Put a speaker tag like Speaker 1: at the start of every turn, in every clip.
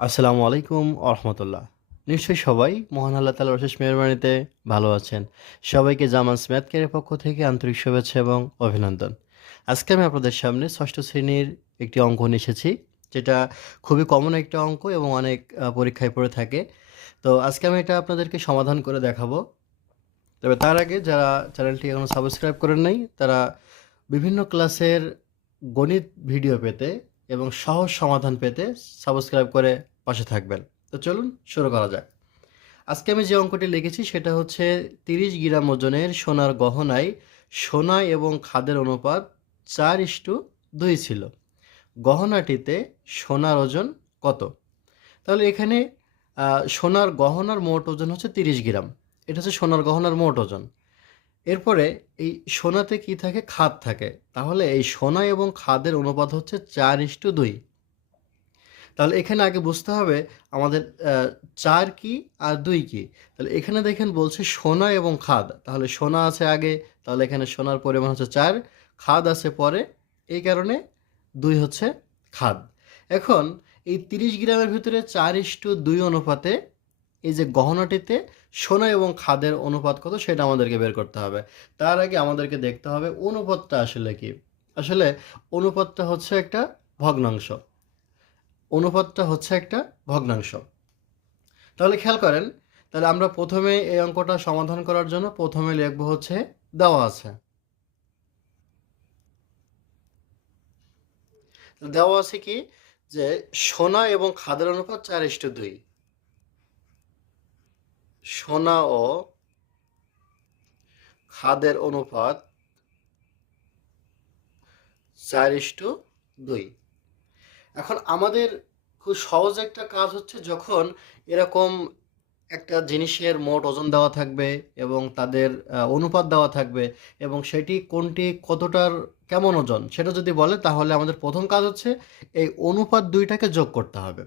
Speaker 1: আসসালামু আলাইকুম আরহামতুল্লাহ নিশ্চয়ই সবাই মহান আল্লাহ তালার অশেষ মেহরবানিতে ভালো আছেন। সবাইকে জামান ম্যাথ কেয়ারের পক্ষ থেকে আন্তরিক শুভেচ্ছা এবং অভিনন্দন। আজকে আমি আপনাদের সামনে ষষ্ঠ শ্রেণির একটি অঙ্ক নিয়ে এসেছি, যেটা খুবই কমন একটা অঙ্ক এবং অনেক পরীক্ষায় পড়ে থাকে। তো আজকে আমি এটা আপনাদেরকে সমাধান করে দেখাবো। তবে তার আগে যারা চ্যানেলটি এখনও সাবস্ক্রাইব করেন নাই, তারা বিভিন্ন ক্লাসের গণিত ভিডিও পেতে এবং সহজ সমাধান পেতে সাবস্ক্রাইব করে পাশে থাকবেন। তো চলুন শুরু করা যাক। আজকে আমি যে অঙ্কটি লিখেছি সেটা হচ্ছে তিরিশ গ্রাম ওজনের সোনার গহনায় সোনা এবং খাদের অনুপাত চার ইস্টু দুই ছিল। গহনাটিতে সোনার ওজন কত? তাহলে এখানে সোনার গহনার মোট ওজন হচ্ছে তিরিশ গ্রাম। এটা হচ্ছে সোনার গহনার মোট ওজন। এরপরে এই সোনাতে কি থাকে? খাদ থাকে। তাহলে এই সোনা এবং খাদের অনুপাত হচ্ছে চার ইস্টু দুই। তাহলে এখানে আগে বুঝতে হবে আমাদের চার কি আর দুই কি? তাহলে এখানে দেখেন বলছে সোনা এবং খাদ। তাহলে সোনা আছে আগে, তাহলে এখানে সোনার পরিমাণ হচ্ছে চার, খাদ আছে পরে, এই কারণে দুই হচ্ছে খাদ। এখন এই তিরিশ গ্রামের ভিতরে চার ইস্টু দুই অনুপাতে এই যে গহনাটিতে সোনা এবং খাদের অনুপাত কত সেটা আমাদেরকে বের করতে হবে। তার আগে আমাদেরকে দেখতে হবে অনুপাতটা আসলে কি। আসলে অনুপাতটা হচ্ছে একটা ভগ্নাংশ। অনুপাতটা হচ্ছে একটা ভগ্নাংশ। তাহলে খেয়াল করেন, তাহলে আমরা প্রথমে এই অঙ্কটা সমাধান করার জন্য প্রথমে লিখব হচ্ছে দেওয়া আছে। দেওয়া আছে কি? যে সোনা এবং খাদের অনুপাত চার ইস্টু দুই। সোনা ও খাদের অনুপাত চার ইস্টু দুই। এখন আমাদের খুব সহজ একটা কাজ হচ্ছে যখন এরকম একটা জিনিসের মোট ওজন দেওয়া থাকবে এবং তাদের অনুপাত দেওয়া থাকবে এবং সেটি কোনটি, কতটার, কেমন ওজন সেটা যদি বলে তাহলে আমাদের প্রথম কাজ হচ্ছে এই অনুপাত দুইটাকে যোগ করতে হবে।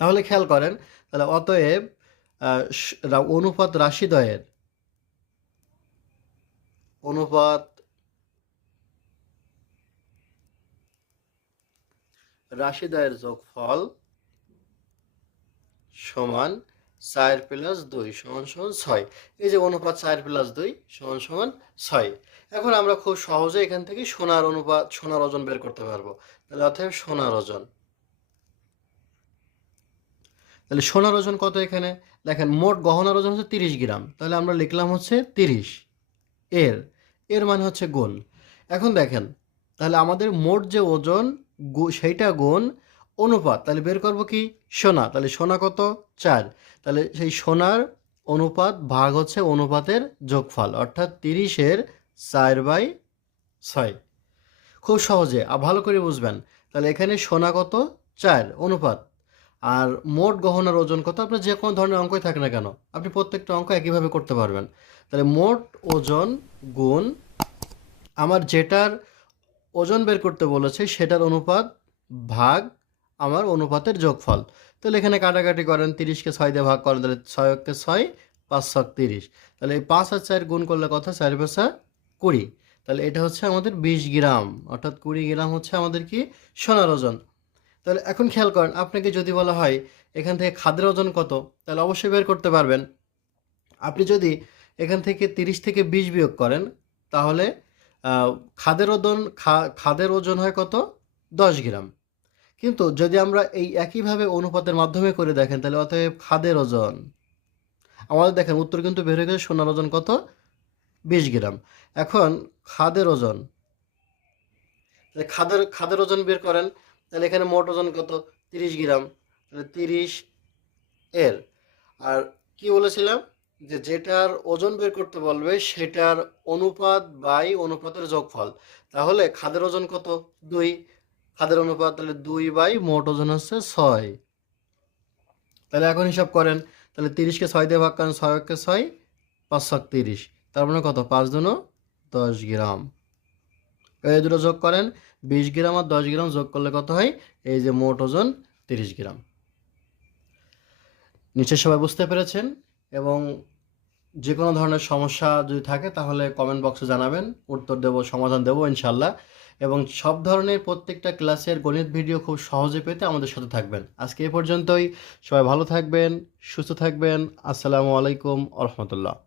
Speaker 1: তাহলে খেয়াল করেন, তাহলে অতএব অনুপাত রাশিদ্বয়ের। অনুপাত রাশিদ্বয়ের যোগফল সমান চার প্লাস দুই সমান সমান ছয়। এই যে অনুপাত চার প্লাস দুই সমান সমান ছয়। এখন আমরা খুব সহজে এখান থেকে সোনার অনুপাত, সোনার ওজন বের করতে পারব। তাহলে অতএব সোনার ওজন। তাহলে সোনার ওজন কত এখানে? দেখেন, মোট গহনার ওজন হচ্ছে তিরিশ গ্রাম। তাহলে আমরা লিখলাম হচ্ছে তিরিশ। এর এর মানে হচ্ছে গুণ। এখন দেখেন, তাহলে আমাদের মোট যে ওজন সেইটা গুণ অনুপাত। তাহলে বের করব কি? সোনা। তাহলে সোনা কত? চার। তাহলে সেই সোনার অনুপাত ভাগ হচ্ছে অনুপাতের যোগফল। অর্থাৎ তিরিশের চার বাই ছয়। খুব সহজে, আর ভালো করে বুঝবেন। তাহলে এখানে সোনা কত? চার অনুপাত। আর মোট গহনার ওজন কত? আপনার যে কোনো ধরনের অঙ্কই থাকে না কেন, আপনি প্রত্যেকটা অঙ্ক একইভাবে করতে পারবেন। তাহলে মোট ওজন গুণ আমার যেটার ওজন বের করতে বলেছে সেটার অনুপাত ভাগ আমার অনুপাতের যোগফল। তাহলে এখানে কাটাকাটি করেন, তিরিশকে ছয় দিয়ে ভাগ করেন, তাহলে ছয়কে ছয়, পাঁচ ছক তিরিশ। তাহলে এই পাঁচ আর চার গুণ করলে কথা চার পাঁচা কুড়ি। তাহলে এটা হচ্ছে আমাদের বিশ গ্রাম, অর্থাৎ কুড়ি গ্রাম হচ্ছে আমাদের কি? সোনার ওজন। তাহলে এখন খেয়াল করেন, আপনাকে যদি বলা হয় এখান থেকে খাদ্যের ওজন কত, তাহলে অবশ্যই বের করতে পারবেন। আপনি যদি এখান থেকে তিরিশ থেকে বিশ বিয়োগ করেন, তাহলে খাদের ওজন খাদের ওজন হয় কত? দশ গ্রাম। কিন্তু যদি আমরা এই একইভাবে অনুপাতের মাধ্যমে করে দেখেন, তাহলে অতএব খাদের ওজন, আমাদের দেখেন উত্তর কিন্তু বের হয়ে গেছে, সোনার ওজন কত? বিশ গ্রাম। এখন খাদের ওজন খাদের খাদের ওজন বের করেন তাহলে এখানে মোট ওজন কত? তিরিশ গ্রাম। তাহলে তিরিশ এর আর কি বলেছিলাম? যে যেটার ওজন বের করতে বলবে, সেটার অনুপাত বাই অনুপাতের যোগফল। তাহলে খাদের ওজন কত? দুই। খাদের অনুপাত তাহলে দুই বাই মোট ওজন হচ্ছে ছয়। তাহলে এখন হিসাব করেন, তাহলে তিরিশকে ছয় দিয়ে ভাগ করেন ছয় একে ছয় পাঁচ ছক তিরিশ তার মানে কত? পাঁচ দুনো দশ গ্রাম। এই দুটো যোগ করেন, বিশ গ্রাম আর দশ গ্রাম যোগ করলে কত হয়? এই যে মোট ওজন তিরিশ গ্রাম। নিশ্চয় সবাই বুঝতে পেরেছেন? এবং যে কোনো ধরনের সমস্যা যদি থাকে, তাহলে কমেন্ট বক্সে জানাবেন, উত্তর দেবো, সমাধান দেবো, ইনশাল্লাহ। এবং সব ধরনের প্রত্যেকটা ক্লাসের গণিত ভিডিও খুব সহজে পেতে আমাদের সাথে থাকবেন। আজকে এ পর্যন্তই। সবাই ভালো থাকবেন, সুস্থ থাকবেন। আসসালামু আলাইকুম আ রহমতুল্লাহ